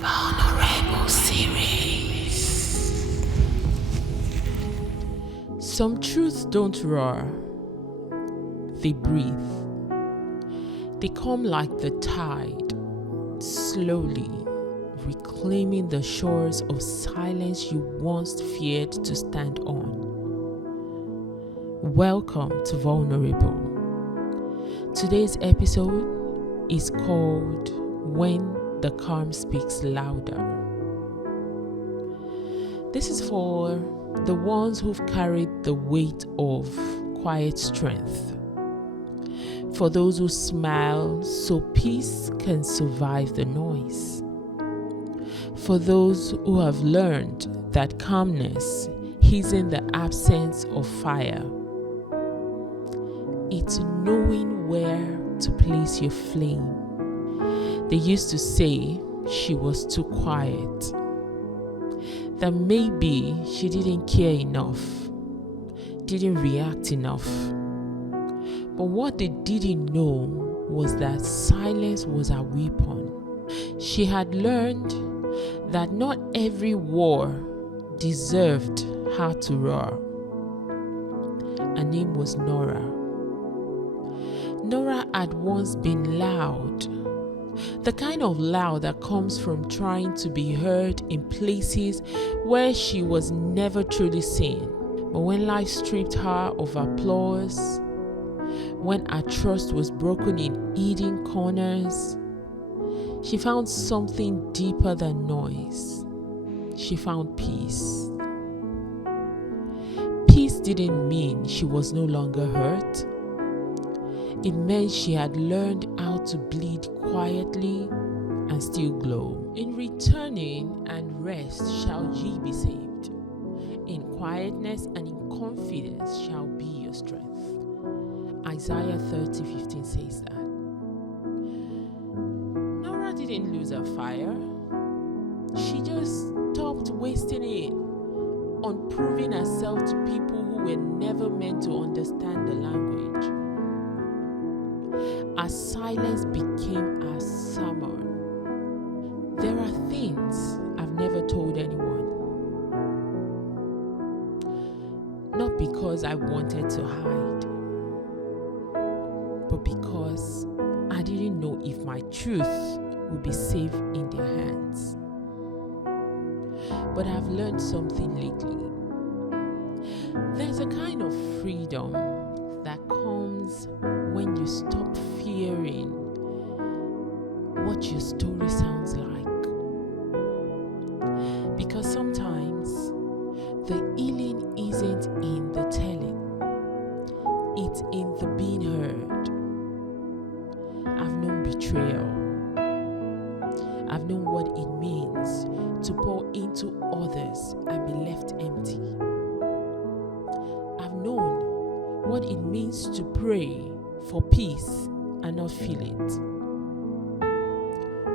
Vulnerable series. Some truths don't roar, they breathe. They come like the tide, slowly reclaiming the shores of silence you once feared to stand on. Welcome to Vulnerable. Today's episode is called When the Calm Speaks Louder. This is for the ones who've carried the weight of quiet strength. For those who smile so peace can survive the noise. For those who have learned that calmness isn't the absence of fire. It's knowing where to place your flame. They used to say she was too quiet, that maybe she didn't care enough, didn't react enough. But what they didn't know was that silence was her weapon. She had learned that not every war deserved her to roar. Her name was Nora. Nora had once been loud. The kind of loud that comes from trying to be heard in places where she was never truly seen. But when life stripped her of applause, when her trust was broken in hidden corners, she found something deeper than noise. She found peace. Peace didn't mean she was no longer hurt. It meant she had learned how to bleed quietly and still glow. In returning and rest shall ye be saved. In quietness and in confidence shall be your strength. Isaiah 30:15 says that. Nora didn't lose her fire. She just stopped wasting it on proving herself to people who were never meant to understand the language. Her silence became her sermon. There are things I've never told anyone. Not because I wanted to hide, but because I didn't know if my truth would be safe in their hands. But I've learned something lately. There's a kind of freedom that comes when you stop fearing what your story sounds like. Because sometimes the healing isn't in the telling, it's in the being heard. I've known betrayal. I've known what it means to pour into others and be left empty. I've known what it means to pray for peace and not feel it.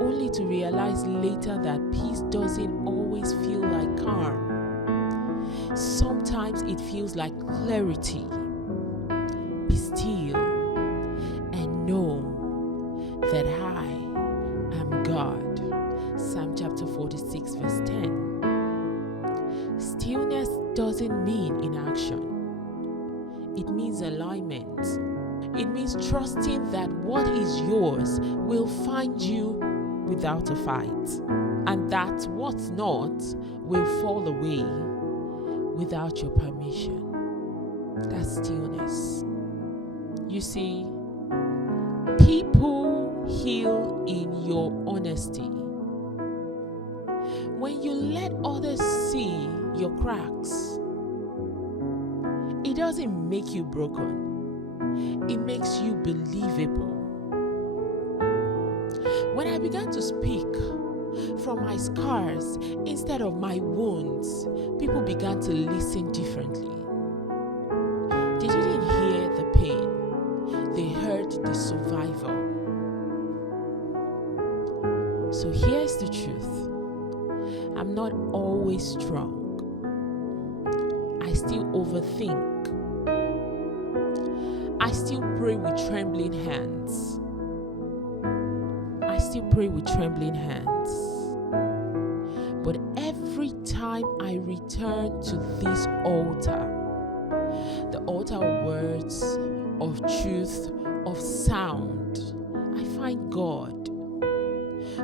Only to realize later that peace doesn't always feel like calm. Sometimes it feels like clarity. Be still and know that I am God. Psalm chapter 46 verse 10. Stillness doesn't mean inaction. It means alignment. It means trusting that what is yours will find you without a fight, and that what's not will fall away without your permission. That's stillness. You see, people heal in your honesty. When you let others see your cracks, it doesn't make you broken. It makes you believable. When I began to speak from my scars instead of my wounds, people began to listen differently. They didn't hear the pain, they heard the survival. So here's the truth. I'm not always strong. I still overthink. I still pray with trembling hands. I still pray with trembling hands. But every time I return to this altar, the altar of words, of truth, of sound, I find God,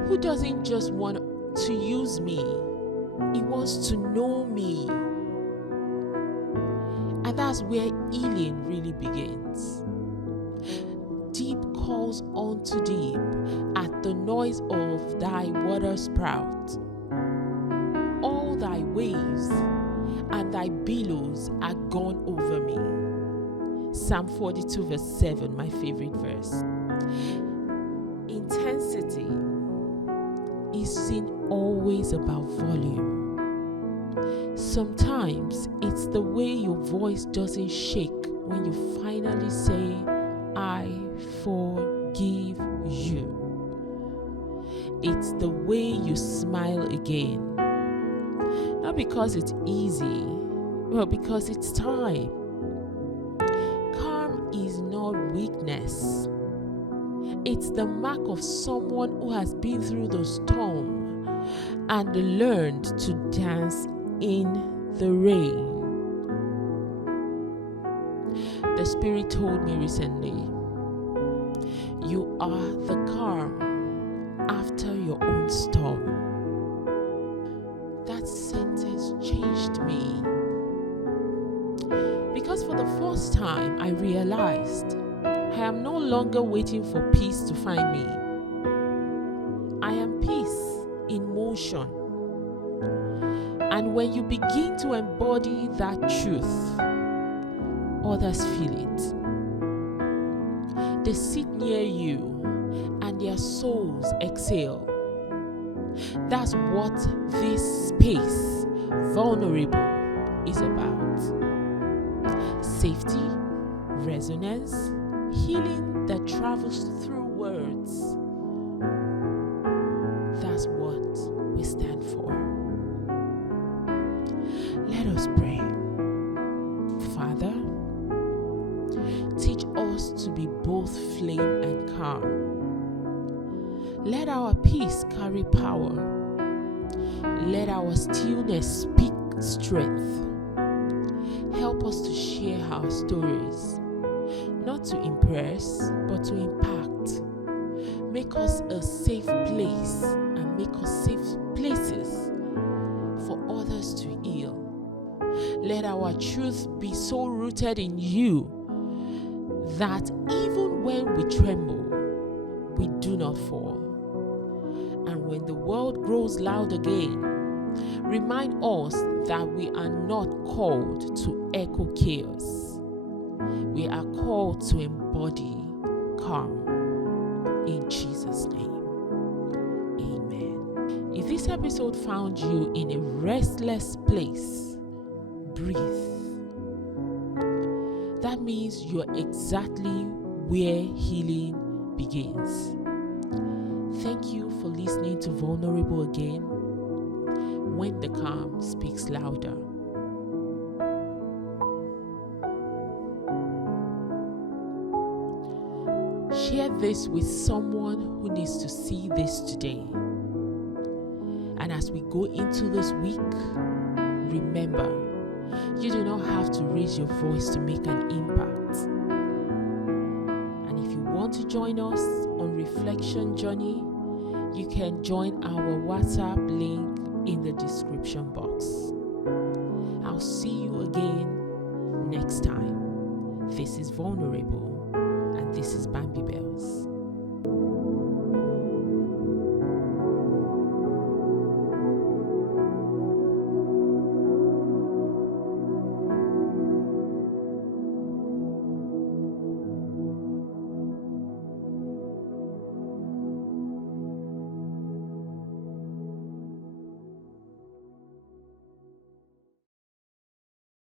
who doesn't just want to use me, He wants to know me. And that's where healing really begins. Deep calls unto deep at the noise of thy water sprout. All thy waves and thy billows are gone over me. Psalm 42 verse 7, my favorite verse. Intensity isn't always about volume. Sometimes it's the way your voice doesn't shake when you finally say, I forgive you. It's the way you smile again. Not because it's easy, but because it's time. Calm is not weakness. It's the mark of someone who has been through the storm and learned to dance in the rain. The Spirit told me recently, you are the calm after your own storm. That sentence changed me, because for the first time I realized I am no longer waiting for peace to find me. I am peace in motion. And when you begin to embody that truth, others feel it. They sit near you and their souls exhale. That's what this space, vulnerable, is about. Safety, resonance, healing that travels through words. That's what we stand for. Let us pray. Father, teach us to be both flame and calm. Let our peace carry power. Let our stillness speak strength. Help us to share our stories, not to impress, but to impact. Make us a safe place and make us safe places for others to heal. Let our truth be so rooted in you that even when we tremble, we do not fall. And when the world grows loud again, remind us that we are not called to echo chaos. We are called to embody calm. In Jesus' name, amen. If this episode found you in a restless place, breathe. That means you're exactly where healing begins. Thank you for listening to Vulnerable again, when the calm speaks louder. Share this with someone who needs to see this today. And as we go into this week, remember, you do not have to raise your voice to make an impact. And if you want to join us on Reflection Journey, you can join our WhatsApp link in the description box. I'll see you again next time. This is Vulnerable, and this is BambiBells.